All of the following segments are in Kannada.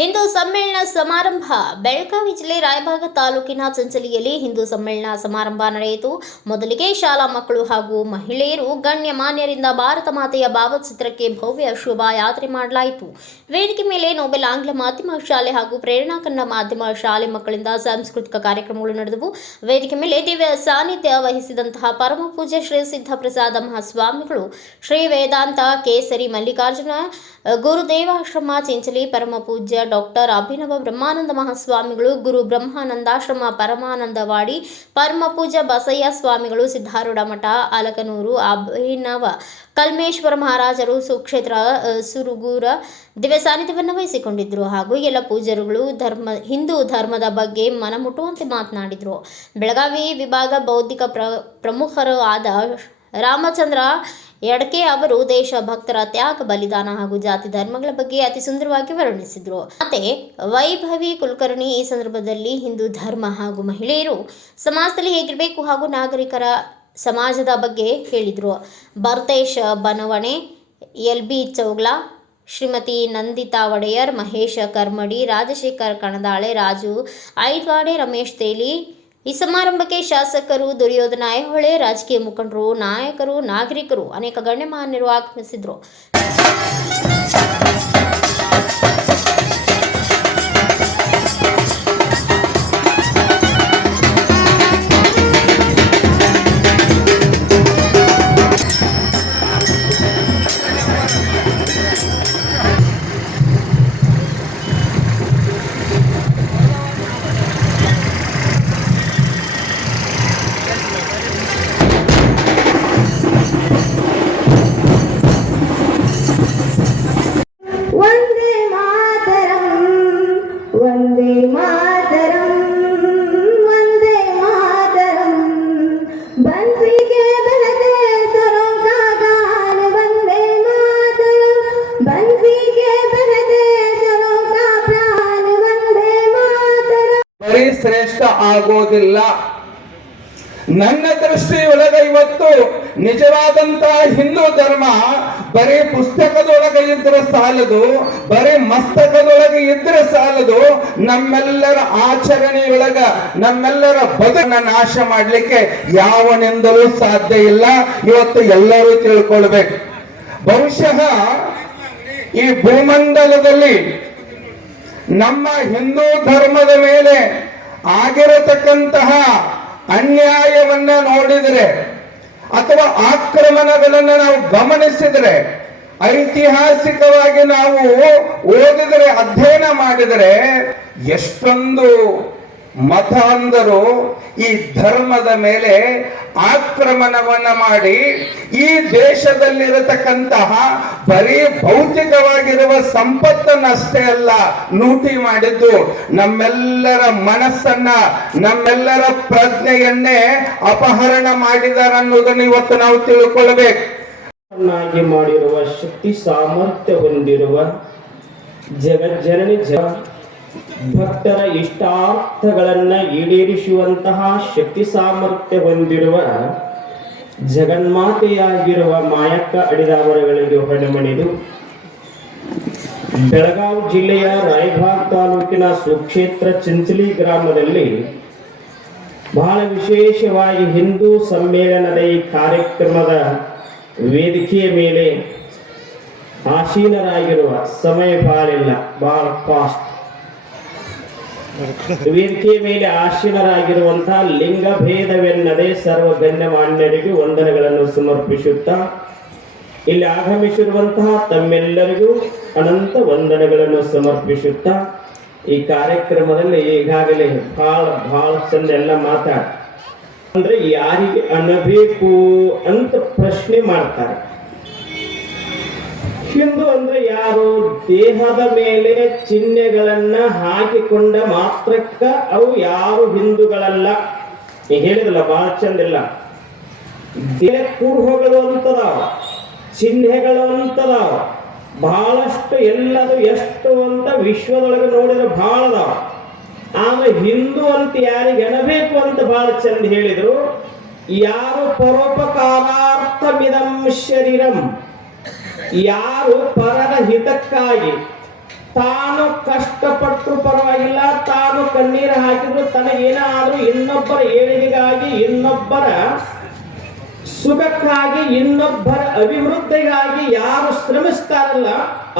ಹಿಂದೂ ಸಮ್ಮೇಳನ ಸಮಾರಂಭ ಬೆಳಗಾವಿ ಜಿಲ್ಲೆ ರಾಯಬಾಗ ತಾಲೂಕಿನ ಚಂಚಲಿಯಲ್ಲಿ ಹಿಂದೂ ಸಮ್ಮೇಳನ ಸಮಾರಂಭ ನಡೆಯಿತು. ಮೊದಲಿಗೆ ಶಾಲಾ ಮಕ್ಕಳು ಹಾಗೂ ಮಹಿಳೆಯರು ಗಣ್ಯಮಾನ್ಯರಿಂದ ಭಾರತ ಮಾತೆಯ ಭಾವಚಿತ್ರಕ್ಕೆ ಭವ್ಯ ಶೋಭಾಯಾತ್ರೆ ಮಾಡಲಾಯಿತು. ವೇದಿಕೆ ಮೇಲೆ ನೋಬೆಲ್ ಆಂಗ್ಲ ಮಾಧ್ಯಮ ಶಾಲೆ ಹಾಗೂ ಪ್ರೇರಣಾ ಕನ್ನಡ ಮಾಧ್ಯಮ ಶಾಲೆ ಮಕ್ಕಳಿಂದ ಸಾಂಸ್ಕೃತಿಕ ಕಾರ್ಯಕ್ರಮಗಳು ನಡೆದವು. ವೇದಿಕೆ ಮೇಲೆ ದಿವ್ಯ ಸಾನ್ನಿಧ್ಯ ವಹಿಸಿದಂತಹ ಪರಮ ಪೂಜ್ಯ ಶ್ರೀ ಸಿದ್ದಪ್ರಸಾದ ಮಹಾಸ್ವಾಮಿಗಳು, ಶ್ರೀ ವೇದಾಂತ ಕೇಸರಿ ಮಲ್ಲಿಕಾರ್ಜುನ ಗುರುದೇವಾಶ್ರಮ ಚಿಂಚಲಿ, ಪರಮ ಪೂಜ್ಯ ಡಾಕ್ಟರ್ ಅಭಿನವ ಬ್ರಹ್ಮಾನಂದ ಮಹಾಸ್ವಾಮಿಗಳು, ಗುರು ಬ್ರಹ್ಮಾನಂದಾಶ್ರಮ ಪರಮಾನಂದವಾಡಿ, ಪರಮ ಪೂಜ್ಯ ಬಸಯ್ಯ ಸ್ವಾಮಿಗಳು, ಸಿದ್ಧಾರೂಢ ಮಠ ಅಲಕನೂರು, ಅಭಿನವ ಕಲ್ಮೇಶ್ವರ ಮಹಾರಾಜರು ಸುಕ್ಷೇತ್ರ ಸುರಗೂರ ದಿವ್ಯ ಸಾನ್ನಿಧ್ಯವನ್ನು ವಹಿಸಿಕೊಂಡಿದ್ದರು. ಹಾಗೂ ಎಲ್ಲ ಪೂಜ್ಯರುಗಳು ಹಿಂದೂ ಧರ್ಮದ ಬಗ್ಗೆ ಮನಮುಟ್ಟುವಂತೆ ಮಾತನಾಡಿದರು. ಬೆಳಗಾವಿ ವಿಭಾಗ ಬೌದ್ಧಿಕ ಪ್ರಮುಖರು ಆದ ರಾಮಚಂದ್ರ ಯಡಕೆ ಅವರು ದೇಶ ಭಕ್ತರ ತ್ಯಾಗ, ಬಲಿದಾನ ಹಾಗೂ ಜಾತಿ ಧರ್ಮಗಳ ಬಗ್ಗೆ ಅತಿ ಸುಂದರವಾಗಿ ವರ್ಣಿಸಿದರು. ಮತ್ತೆ ವೈಭವಿ ಕುಲಕರ್ಣಿ ಈ ಸಂದರ್ಭದಲ್ಲಿ ಹಿಂದೂ ಧರ್ಮ ಹಾಗೂ ಮಹಿಳೆಯರು ಸಮಾಜದಲ್ಲಿ ಹೇಗಿರಬೇಕು ಹಾಗೂ ನಾಗರಿಕರ ಸಮಾಜದ ಬಗ್ಗೆ ಹೇಳಿದರು. ಭರತೇಶ್ ಬನವಣೆ, ಎಲ್.ಬಿ. ಚೌಗ್ಲಾ, ಶ್ರೀಮತಿ ನಂದಿತಾ ಒಡೆಯರ್, ಮಹೇಶ ಕರ್ಮಡಿ, ರಾಜಶೇಖರ್ ಕಣದಾಳೆ, ರಾಜು ಐದ್ವಾಡೆ, ರಮೇಶ್ ತೇಲಿ. ಈ ಸಮಾರಂಭಕ್ಕೆ ಶಾಸಕರು ದುರ್ಯೋಧನ ಐಹೊಳೆ, ರಾಜಕೀಯ ಮುಖಂಡರು, ನಾಯಕರು, ನಾಗರಿಕರು, ಅನೇಕ ಗಣ್ಯಮಾನ್ಯರು ಆಗಮಿಸಿದರು. ಶ್ರೇಷ್ಠ ಆಗೋದಿಲ್ಲ. ನನ್ನ ದೃಷ್ಟಿಯೊಳಗೆ ಇವತ್ತು ನಿಜವಾದಂತಹ ಹಿಂದೂ ಧರ್ಮ ಬರೀ ಪುಸ್ತಕದೊಳಗೆ ಇದ್ರೆ ಸಾಲದು, ಬರೀ ಮಸ್ತಕದೊಳಗೆ ಇದ್ರೆ ಸಾಲದು. ನಮ್ಮೆಲ್ಲರ ಆಚರಣೆಯೊಳಗ ನಮ್ಮೆಲ್ಲರ ಬದುಕನ್ನ ನಾಶ ಮಾಡ್ಲಿಕ್ಕೆ ಯಾವನಿಂದಲೂ ಸಾಧ್ಯ ಇಲ್ಲ. ಇವತ್ತು ಎಲ್ಲರೂ ತಿಳ್ಕೊಳ್ಬೇಕು. ಬಹುಶಃ ಈ ಭೂಮಂಡಲದಲ್ಲಿ ನಮ್ಮ ಹಿಂದೂ ಧರ್ಮದ ಮೇಲೆ ಆಗಿರತಕ್ಕಂತಹ ಅನ್ಯಾಯವನ್ನ ನೋಡಿದರೆ ಅಥವಾ ಆಕ್ರಮಣಗಳನ್ನು ನಾವು ಗಮನಿಸಿದರೆ, ಐತಿಹಾಸಿಕವಾಗಿ ನಾವು ಓದಿದರೆ, ಅಧ್ಯಯನ ಮಾಡಿದರೆ ಎಷ್ಟೊಂದು ಮತಾಂಧರು ಈ ಧರ್ಮದ ಮೇಲೆ ಆಕ್ರಮಣವನ್ನ ಮಾಡಿ ಈ ದೇಶದಲ್ಲಿರತಕ್ಕಂತಹ ಬರೀ ಭೌತಿಕವಾಗಿರುವ ಸಂಪತ್ತನ್ನಷ್ಟೇ ಅಲ್ಲ ಲೂಟಿ ಮಾಡಿದ್ದು, ನಮ್ಮೆಲ್ಲರ ಮನಸ್ಸನ್ನ, ನಮ್ಮೆಲ್ಲರ ಪ್ರಜ್ಞೆಯನ್ನೇ ಅಪಹರಣ ಮಾಡಿದ್ದಾರೆ ಅನ್ನೋದನ್ನು ಇವತ್ತು ನಾವು ತಿಳ್ಕೊಳ್ಬೇಕು. ಮಾಡಿರುವ ಶಕ್ತಿ ಸಾಮರ್ಥ್ಯ ಹೊಂದಿರುವ ಜಗಜ್ಜನನಿ ಭಕ್ತರ ಇಷ್ಟಾರ್ಥಗಳನ್ನ ಈಡೇರಿಸುವಂತಹ ಶಕ್ತಿ ಸಾಮರ್ಥ್ಯ ಹೊಂದಿರುವ ಜಗನ್ಮಾತೆಯಾಗಿರುವ ಮಾಯಕ್ಕ ಅಡಿದಾವರಗಳಿಗೆ ಹೊಣೆಮಣಿದು ಬೆಳಗಾವಿ ಜಿಲ್ಲೆಯ ರಾಯಬಾಗ ತಾಲೂಕಿನ ಸುಕ್ಷೇತ್ರ ಚಿಂಚಲಿ ಗ್ರಾಮದಲ್ಲಿ ಬಹಳ ವಿಶೇಷವಾಗಿ ಹಿಂದೂ ಸಮ್ಮೇಳನದ ಈ ಕಾರ್ಯಕ್ರಮದ ವೇದಿಕೆಯ ಮೇಲೆ ಆಸೀನರಾಗಿರುವ ಸಮಯ ಬಾಳಿಲ್ಲ, ಬಹಳ ಫಾಸ್ಟ್. ವೇದಿಕೆಯ ಮೇಲೆ ಆಸೀನರಾಗಿರುವಂತಹ ಲಿಂಗ ಭೇದವೆನ್ನದೆ ಸರ್ವ ಗಣ್ಯಮಾನ್ಯರಿಗೂ ವಂದನೆಗಳನ್ನು ಸಮರ್ಪಿಸುತ್ತಾ ಇಲ್ಲಿ ಆಗಮಿಸಿರುವಂತಹ ತಮ್ಮೆಲ್ಲರಿಗೂ ಅನಂತ ವಂದನೆಗಳನ್ನು ಸಮರ್ಪಿಸುತ್ತಾ ಈ ಕಾರ್ಯಕ್ರಮದಲ್ಲಿ ಈಗಾಗಲೇ ಬಹಳ ಚಂದೆಲ್ಲ ಮಾತಾಡ ಅಂದ್ರೆ ಯಾರಿಗೆ ಅನ್ನಬೇಕು ಅಂತ ಪ್ರಶ್ನೆ ಮಾಡ್ತಾರೆ. ಹಿಂದೂ ಅಂದ್ರೆ ಯಾರು? ದೇಹದ ಮೇಲೆ ಚಿಹ್ನೆಗಳನ್ನ ಹಾಕಿಕೊಂಡ ಮಾತ್ರಕ್ಕ ಅವು ಯಾರು ಹಿಂದೂಗಳಲ್ಲ. ಹೇಳಿದಲ್ಲ, ಬಹಳ ಚಂದಿಲ್ಲ. ದೇಹ ಕುರುಹಗಳು ಅಂತದಾವ, ಚಿಹ್ನೆಗಳು ಅಂತದಾವ, ಬಹಳಷ್ಟು. ಎಲ್ಲದು ಎಷ್ಟು ಅಂತ ವಿಶ್ವದೊಳಗೆ ನೋಡಿದ್ರೆ ಬಹಳ ಅದಾವ. ಆಮೇಲೆ ಹಿಂದೂ ಅಂತ ಯಾರಿಗೆ ಎನ್ನಬೇಕು ಅಂತ ಬಹಳ ಚಂದ ಹೇಳಿದ್ರು. ಯಾರು ಪರೋಪಕಾರಾರ್ಥಮಿದಂ ಶರೀರಂ, ಯಾರು ಪರರ ಹಿತಕ್ಕಾಗಿ ತಾನು ಕಷ್ಟಪಟ್ಟರು ಪರವಾಗಿಲ್ಲ, ತಾನು ಕಣ್ಣೀರು ಹಾಕಿದ್ರು ತನಗೇನಾದ್ರೂ ಇನ್ನೊಬ್ಬರ ಏಳಿಗೆಗಾಗಿ, ಇನ್ನೊಬ್ಬರ ಸುಖಕ್ಕಾಗಿ, ಇನ್ನೊಬ್ಬರ ಅಭಿವೃದ್ಧಿಗಾಗಿ ಯಾರು ಶ್ರಮಿಸ್ತಾರಲ್ಲ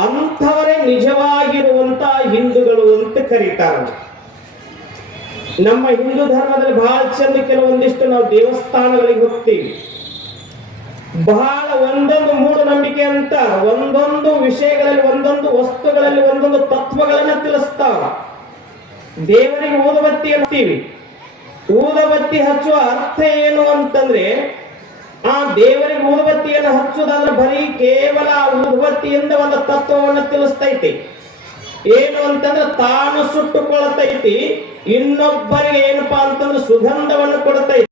ಅಂಥವರೇ ನಿಜವಾಗಿರುವಂತ ಹಿಂದೂಗಳು ಅಂತ ಕರೀತಾರೆ. ನಮ್ಮ ಹಿಂದೂ ಧರ್ಮದಲ್ಲಿ ಬಹಳ ಚಂದ ಕೆಲವೊಂದಿಷ್ಟು ನಾವು ದೇವಸ್ಥಾನಗಳಿಗೆ ಹೋಗ್ತೀವಿ, ಬಹಳ ಒಂದೊಂದು ಮೂಢನಂಬಿಕೆ ಅಂತ ಒಂದೊಂದು ವಿಷಯಗಳಲ್ಲಿ, ಒಂದೊಂದು ವಸ್ತುಗಳಲ್ಲಿ ಒಂದೊಂದು ತತ್ವಗಳನ್ನ ತಿಳಿಸ್ತಾವ. ದೇವರಿಗೆ ಊದುಬತ್ತಿ ಅಂತೀವಿ. ಊದುಬತ್ತಿ ಹಚ್ಚುವ ಅರ್ಥ ಏನು ಅಂತಂದ್ರೆ, ಆ ದೇವರಿಗೆ ಊದುಬತ್ತಿಯನ್ನು ಹಚ್ಚುವುದಾದ್ರೆ ಬರೀ ಕೇವಲ ಊದುಬತ್ತಿಯಿಂದ ಒಂದು ತತ್ವವನ್ನು ತಿಳಿಸ್ತೈತಿ. ಏನು ಅಂತಂದ್ರೆ ತಾನು ಸುಟ್ಟುಕೊಳ್ತೈತಿ, ಇನ್ನೊಬ್ಬರಿಗೆ ಏನಪ್ಪಾ ಅಂತಂದ್ರೆ ಸುಗಂಧವನ್ನು ಕೊಡ್ತೈತಿ.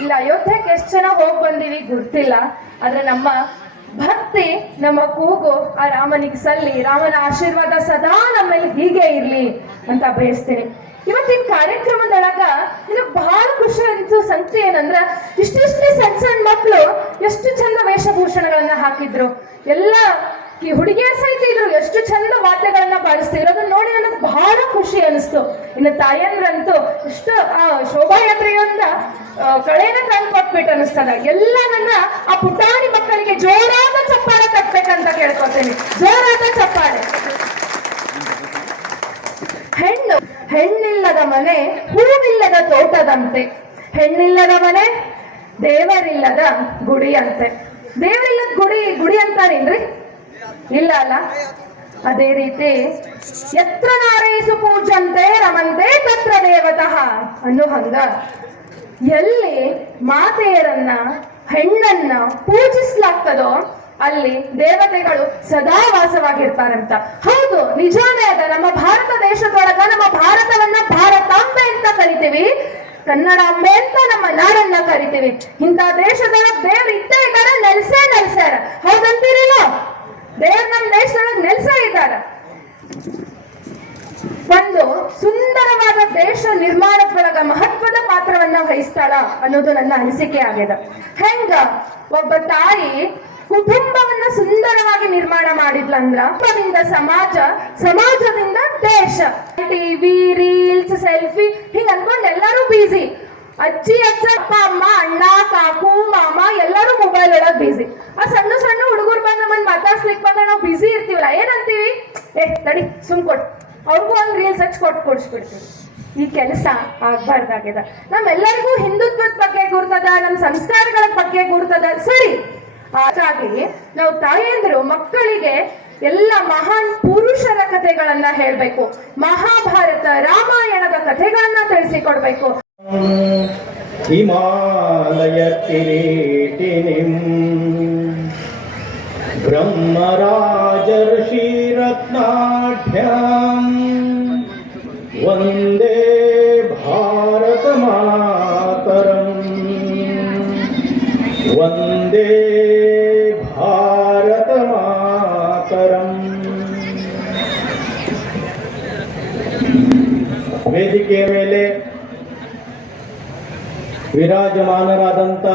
ಇಲ್ಲ, ಅಯೋಧ್ಯಕ್ಕೆ ಎಷ್ಟು ಜನ ಹೋಗಿ ಬಂದೀವಿ ಗೊತ್ತಿಲ್ಲ, ಆದ್ರೆ ನಮ್ಮ ಭಕ್ತಿ, ನಮ್ಮ ಕೂಗು ಆ ರಾಮನಿಗೆ ಸಲ್ಲಿ, ರಾಮನ ಆಶೀರ್ವಾದ ಸದಾ ನಮ್ಮಲ್ಲಿ ಹೀಗೆ ಇರ್ಲಿ ಅಂತ ಬಯಸ್ತೀನಿ. ಇವತ್ತಿನ ಕಾರ್ಯಕ್ರಮದೊಳಗ ಇದು ಬಹಳ ಖುಷಿ ಅನ್ಸೋ ಸಂಗತಿ ಏನಂದ್ರ, ಇಷ್ಟಿಷ್ಟೇ ಸಣ್ಣ ಸಣ್ಣ ಮಕ್ಕಳು ಎಷ್ಟು ಚಂದ ವೇಷಭೂಷಣಗಳನ್ನ ಹಾಕಿದ್ರು, ಎಲ್ಲ ಹುಡುಗಿಯರ್ ಸಹಿತ ಇದ್ರು, ಎಷ್ಟು ಚಂದ ವಾದ್ಯಗಳನ್ನ ಬಾರಿಸ್ತಿದ್ರು. ಅದನ್ನ ನೋಡಿ ನನಗೆ ಬಹಳ ಖುಷಿ ಅನಿಸ್ತು. ಇನ್ನು ತಾಯಂದ್ರಂತೂ ಎಷ್ಟು ಶೋಭಾಯಾತ್ರೆಯಿಂದ ಕಳೆನ ತಂದು ಕೊಟ್ಬಿಟ್ಟು ಅನಿಸ್ತದ. ಎಲ್ಲ ನನ್ನ ಆ ಪುಟಾಣಿ ಮಕ್ಕಳಿಗೆ ಜೋರಾದ ಚಪ್ಪಾಳೆ ತಟ್ಬೇಕಂತ ಕೇಳ್ಕೊತೀನಿ, ಜೋರಾದ ಚಪ್ಪಾಳೆ. ಹೆಣ್ಣಿಲ್ಲದ ಮನೆ ಹೂವಿಲ್ಲದ ತೋಟದಂತೆ, ಹೆಣ್ಣಿಲ್ಲದ ಮನೆ ದೇವರಿಲ್ಲದ ಗುಡಿ ಅಂತೆ. ದೇವರಿಲ್ಲದ ಗುಡಿ ಅಂತಾರೇನ್ರಿ? ಇಲ್ಲ ಅಲ್ಲ. ಅದೇ ರೀತಿ ಯತ್ರ ನಾರೈಸು ಪೂಜಂತೆ ರಮಂತೆ ತತ್ರ ದೇವತಃ ಅನ್ನೋ ಹಂಗ ಎಲ್ಲಿ ಮಾತೆಯರನ್ನ, ಹೆಣ್ಣನ್ನ ಪೂಜಿಸ್ಲಾಗ್ತದೋ ಅಲ್ಲಿ ದೇವತೆಗಳು ಸದಾ ವಾಸವಾಗಿರ್ತಾರಂತ. ಹೌದು, ನಿಜಾನೇ ಅದ. ನಮ್ಮ ಭಾರತ ದೇಶದೊಳಗ ನಮ್ಮ ಭಾರತವನ್ನ ಭಾರತಾಂಬೆ ಅಂತ ಕರಿತೀವಿ, ಕನ್ನಡಾಂಬೆ ಅಂತ ನಮ್ಮ ನಾಡನ್ನ ಕರಿತೀವಿ. ಇಂಥ ದೇಶದೊಳಗ ದೇವ್ರು ಇದ್ದೇ ಇದ್ದಾರೆ, ನೆಲ್ಸ್ಯಾರ. ಹೌದಂತೀರಿಲ್ಲ? ದೇವ್ರ ನಮ್ಮ ದೇಶದೊಳಗ ನೆಲ್ಸೇ ಇದ್ದಾರ. ಒಂದು ಸುಂದರವಾದ ದೇಶ ನಿರ್ಮಾಣದೊಳಗ ಮಹತ್ವದ ಪಾತ್ರವನ್ನ ವಹಿಸ್ತಾಳ ಅನ್ನೋದು ನನ್ನ ಅನಿಸಿಕೆ ಆಗಿದೆ. ಹೆಂಗ ಒಬ್ಬ ತಾಯಿ ಕುಟುಂಬವನ್ನ ಸುಂದರವಾಗಿ ನಿರ್ಮಾಣ ಮಾಡಿದ್ಲಂದ್ರ, ಕುಟುಂಬದಿಂದ ಸಮಾಜ, ಸಮಾಜದಿಂದ ದೇಶ. ಟಿವಿ, ರೀಲ್ಸ್, ಸೆಲ್ಫಿ ಹಿಂಗ ಅನ್ಕೊಂಡ್ ಎಲ್ಲರೂ ಬಿಸಿ. ಅಜ್ಜಿ, ಅಪ್ಪ, ಅಮ್ಮ, ಅಣ್ಣ, ಕಾಕು, ಮಾಮ ಎಲ್ಲರೂ ಮೊಬೈಲ್ ಒಳಗ್ ಬಿಸಿ. ಆ ಸಣ್ಣ ಸಣ್ಣ ಹುಡುಗರು ಬಂದ್ ನಮ್ಮನ್ನ ಮಾತಾಡ್ಸ್ಲಿಕ್ಕೆ ಬಂದ್ರೆ ನಾವು ಬಿಸಿ ಇರ್ತೀವಲ್ಲ, ಏನಂತೀವಿ? ತಡಿ ಸುಮ್ ಕೊಟ್, ಅವ್ರಿಗೂ ಒಂದು ರೀಲ್ಸ್ ಹಚ್ಚಿ ಕೊಡಿಸ್ಬಿಡ್ತೀವಿ. ಈ ಕೆಲಸ ಆಗ್ಬಾರ್ದಾಗಿದೆ. ನಮ್ಮೆಲ್ಲರಿಗೂ ಹಿಂದುತ್ವದ ಬಗ್ಗೆ ಗುರ್ತದ, ನಮ್ಮ ಸಂಸ್ಕಾರಗಳ ಬಗ್ಗೆ ಗುರ್ತದ, ಸರಿ. ಹಾಗಾಗಿ ನಾವು ತಾಯಂದಿರು ಮಕ್ಕಳಿಗೆ ಎಲ್ಲ ಮಹಾನ್ ಪುರುಷರ ಕಥೆಗಳನ್ನ ಹೇಳ್ಬೇಕು, ಮಹಾಭಾರತ, ರಾಮಾಯಣದ ಕಥೆಗಳನ್ನ ತಿಳಿಸಿಕೊಡ್ಬೇಕು. ಹಿಮಾಲಯ ಕಿರೀಟಿನಿಂ ಬ್ರಹ್ಮರಾಜರ್ಷಿ ರತ್ನಾಢ್ಯಂ ವಂದೇ ಭಾರತ ಮಾತರಂ, ವಂದೇ ಭಾರತ ಮಾತರಂ. ವೇದಿಕೆಯ ಮೇಲೆ ವಿರಾಜಮಾನರಾದಂಥ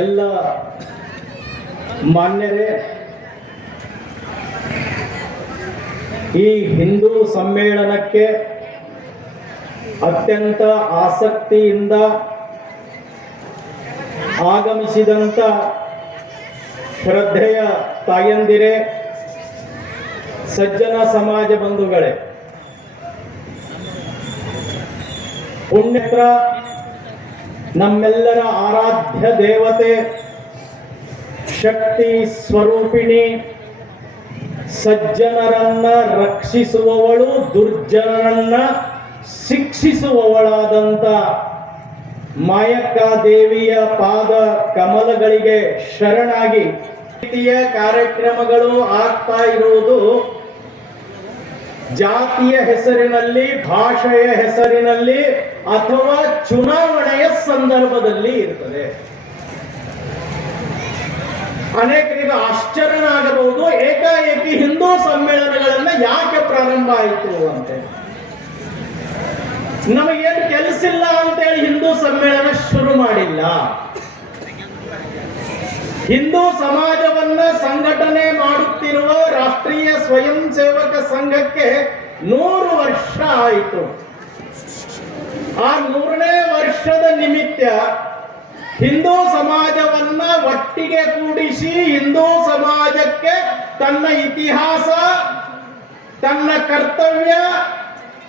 ಎಲ್ಲ ಮಾನ್ಯರೇ, ಈ ಹಿಂದೂ ಸಮ್ಮೇಳನಕ್ಕೆ ಅತ್ಯಂತ ಆಸಕ್ತಿಯಿಂದ ಆಗಮಿಸಿದಂಥ ಶ್ರದ್ಧೆಯ ತಾಯಂದಿರೇ, ಸಜ್ಜನ ಸಮಾಜ ಬಂಧುಗಳೇ, ಪುಣ್ಯತ್ರ ನಮ್ಮೆಲ್ಲರ ಆರಾಧ್ಯ ದೇವತೆ, ಶಕ್ತಿ ಸ್ವರೂಪಿಣಿ, ಸಜ್ಜನರನ್ನ ರಕ್ಷಿಸುವವಳು, ದುರ್ಜನರನ್ನ ಶಿಕ್ಷಿಸುವವಳಾದಂಥ ಮಾಯಕ್ಕ ದೇವಿಯ ಪಾದ ಕಮಲಗಳಿಗೆ ಶರಣಾಗಿ ರೀತಿಯ ಕಾರ್ಯಕ್ರಮಗಳು ಆಗ್ತಾ ಇರುವುದು ಜಾತಿಯ ಹೆಸರಿನಲ್ಲಿ, ಭಾಷೆಯ ಹೆಸರಿನಲ್ಲಿ ಅಥವಾ ಚುನಾವಣೆಯ ಸಂದರ್ಭದಲ್ಲಿ ಇರ್ತದೆ. ಅನೇಕರಿಗೆ ಆಶ್ಚರ್ಯನಾಗಬಹುದು, ಏಕಾಏಕಿ ಹಿಂದೂ ಸಮ್ಮೇಳನಗಳನ್ನ ಯಾಕೆ ಪ್ರಾರಂಭ ಆಯಿತು ಅಂತ. ನಮಗೇನು ಕೆಲಸ ಇಲ್ಲ ಅಂತೇಳಿ ಹಿಂದೂ ಸಮ್ಮೇಳನ ಶುರು ಮಾಡಿಲ್ಲ. ಹಿಂದೂ ಸಮಾಜವನ್ನ ಸಂಘಟನೆ ಮಾಡುತ್ತಿರುವ ರಾಷ್ಟ್ರೀಯ ಸ್ವಯಂ ಸೇವಕ ಸಂಘಕ್ಕೆ 100 ವರ್ಷ ಆಯಿತು. ಆ 100ನೇ ವರ್ಷದ ನಿಮಿತ್ತ ಹಿಂದೂ ಸಮಾಜವನ್ನ ಒಟ್ಟಿಗೆ ಕೂಡಿಸಿ ಹಿಂದೂ ಸಮಾಜಕ್ಕೆ ತನ್ನ ಇತಿಹಾಸ, ತನ್ನ ಕರ್ತವ್ಯ,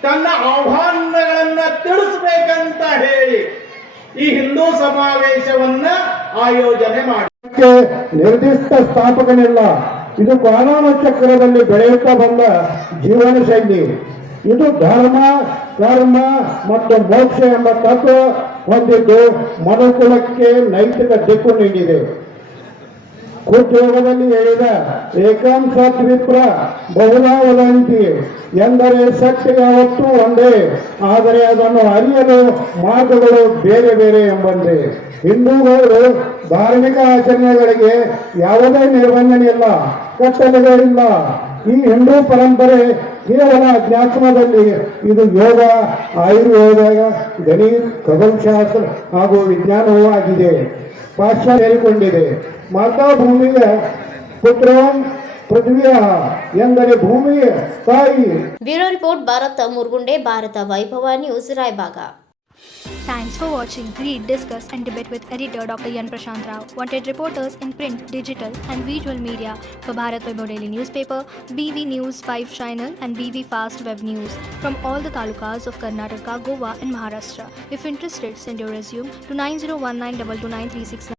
ತನ್ನ ಆಹ್ವಾನಗಳನ್ನ ತಿಳಿಸ್ಬೇಕಂತ ಹೇಳಿ ಈ ಹಿಂದೂ ಸಮಾವೇಶವನ್ನ ಆಯೋಜನೆ ಮಾಡಿ ನಿರ್ದಿಷ್ಟ ಸ್ಥಾಪಕನಿಲ್ಲ. ಇದು ಕಾನೂನು ಚಕ್ರದಲ್ಲಿ ಬೆಳೆಯುತ್ತಾ ಬಂದ ಜೀವನ ಶೈಲಿ. ಇದು ಧರ್ಮ, ಕರ್ಮ ಮತ್ತು ಮೋಕ್ಷ ಎಂಬ ತತ್ವ ಹೊಂದಿದ್ದು ಮನುಕುಲಕ್ಕೆ ನೈತಿಕ ದಿಕ್ಕು ನೀಡಿದೆ. ಕುಯೋಗದಲ್ಲಿ ಹೇಳಿದ ಏಕಾಂಶ ವಿಪ್ರ ಬಹುಲಾ ವದಂತಿ ಎಂದರೆ ಸತ್ಯ ಯಾವತ್ತೂ ಒಂದೇ, ಆದರೆ ಅದನ್ನು ಅರಿಯಲು ಮಾರ್ಗಗಳು ಬೇರೆ ಬೇರೆ ಎಂಬಂತೆ. ಹಿಂದೂಗಳು ಧಾರ್ಮಿಕ ಆಚರಣೆಗಳಿಗೆ ಯಾವುದೇ ನಿರ್ಬಂಧನೆ ಇಲ್ಲ, ಕಟ್ಟಳೆಗಳಿಲ್ಲ. ಈ ಹಿಂದೂ ಪರಂಪರೆ ಕೇವಲ ಅಧ್ಯಾತ್ಮದಲ್ಲಿ ಇದು ಯೋಗ, ಆಯುರ್ವೇದ, ಗಣಿತ, ಖಗೋಳಶಾಸ್ತ್ರ ಹಾಗೂ ವಿಜ್ಞಾನವೂ ಆಗಿದೆ. ಪಾಶ್ಚಾತ್ಯ ಸೇರಿಕೊಂಡಿದೆ. ಮಾತಾ ಭೂಮಿಯ ಪುತ್ರ ಪೃಥ್ವಿಯ ಎಂದರೆ ಭೂಮಿಯ ತಾಯಿ. Bureau report Bharat Murgunde, Bharat Vaibhav news, Raibag. Thanks for watching. Read, discuss and debate with editor Dr. Yan Prashant Rao. Wanted reporters in print, digital and visual media for Bharat Vaibhav Daily Newspaper, BV News 5 Channel and BV Fast Web News from all the talukas of Karnataka, Goa and Maharashtra. If interested, send your resume to 9019229369.